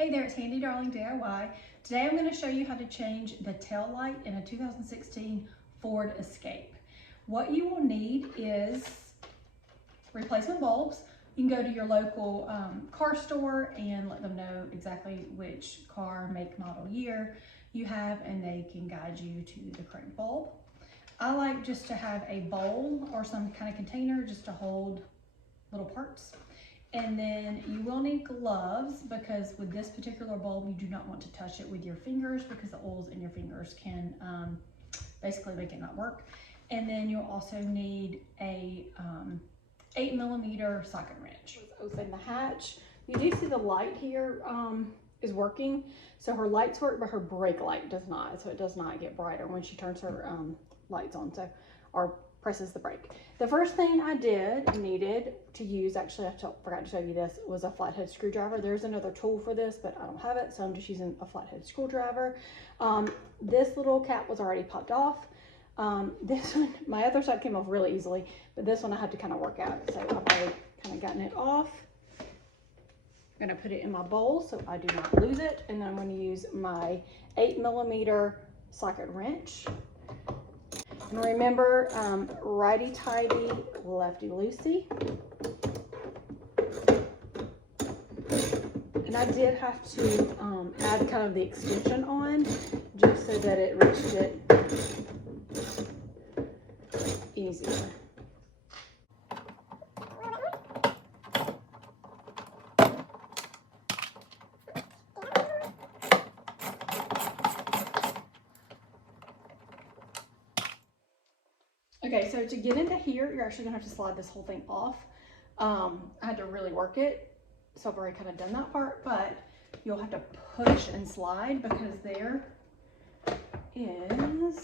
Hey there, it's Handy Darling DIY. Today I'm going to show you how to change the tail light in a 2016 Ford Escape. What you will need is replacement bulbs. You can go to your local car store and let them know exactly which car, make, model, year you have, and they can guide you to the correct bulb. I like just to have a bowl or some kind of container just to hold little parts. And then you will need gloves because with this particular bulb, you do not want to touch it with your fingers because the oils in your fingers can basically make it not work. And then you'll also need a 8mm socket wrench. Let's open the hatch. You do see the light here is working. So her lights work, but her brake light does not. So it does not get brighter when she turns her lights on. So, or presses the brake. The first thing I needed to use, actually I forgot to show you this, was a flathead screwdriver. There's another tool for this, but I don't have it, so I'm just using a flathead screwdriver. This little cap was already popped off. This one, my other side came off really easily, but this one I had to kind of work out. So I've already kind of gotten it off. I'm gonna put it in my bowl so I do not lose it. And then I'm gonna use my 8mm socket wrench. And remember, righty-tighty, lefty-loosey. And I did have to add kind of the extension on just so that it reached it easier. Okay, so to get into here, you're actually gonna have to slide this whole thing off. I had to really work it, so I've already kind of done that part, but you'll have to push and slide because there is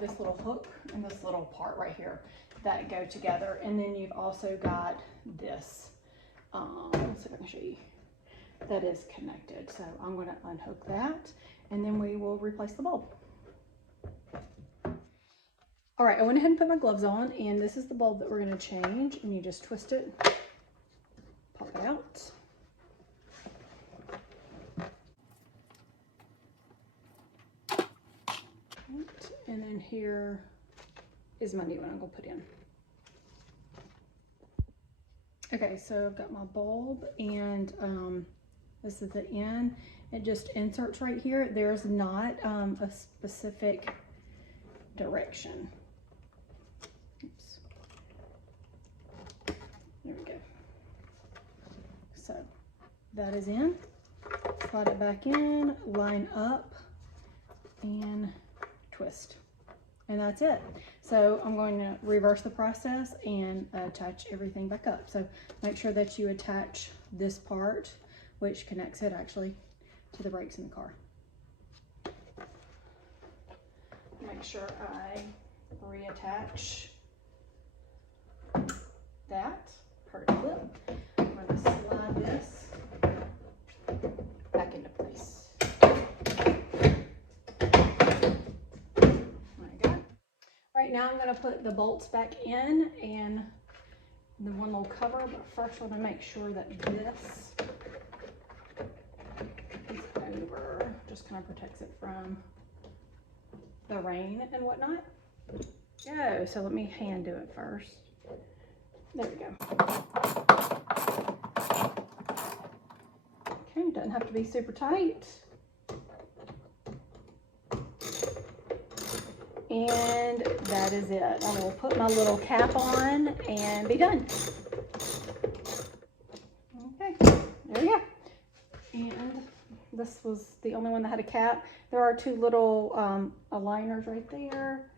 this little hook and this little part right here that go together. And then you've also got this, let's see if I can show you, that is connected. So I'm gonna unhook that and then we will replace the bulb. All right, I went ahead and put my gloves on, and this is the bulb that we're going to change, and you just twist it, pop it out. And then here is my new one I'm going to put in. Okay, so I've got my bulb, and this is the end. It just inserts right here. There's not a specific direction. Oops. There we go. So that is in. Slide it back in, line up, and twist. And that's it. So I'm going to reverse the process and attach everything back up. So make sure that you attach this part, which connects it actually to the brakes in the car. Make sure I reattach that part clip. I'm going to slide this back into place. There we go. Right now I'm going to put the bolts back in and the one little cover, but first I want to make sure that this is over. Just kind of protects it from the rain and whatnot. Go. So let me hand do it first. There we go. Okay, doesn't have to be super tight. And that is it. I will put my little cap on and be done. Okay, there we go. And this was the only one that had a cap. There are two little aligners right there.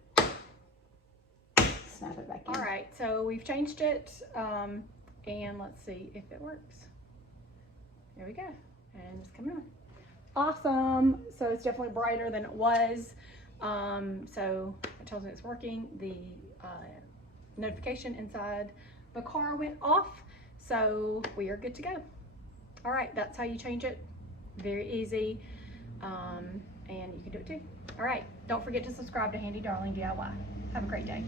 Snap it back in. All right, so we've changed it, and let's see if it works. There we go, and it's coming on. Awesome. So it's definitely brighter than it was. So it tells me it's working. The notification inside the car went off, so we are good to go. All right, that's how you change it. Very easy, and you can do it too. All right, don't forget to subscribe to Handy Darling DIY. Have a great day.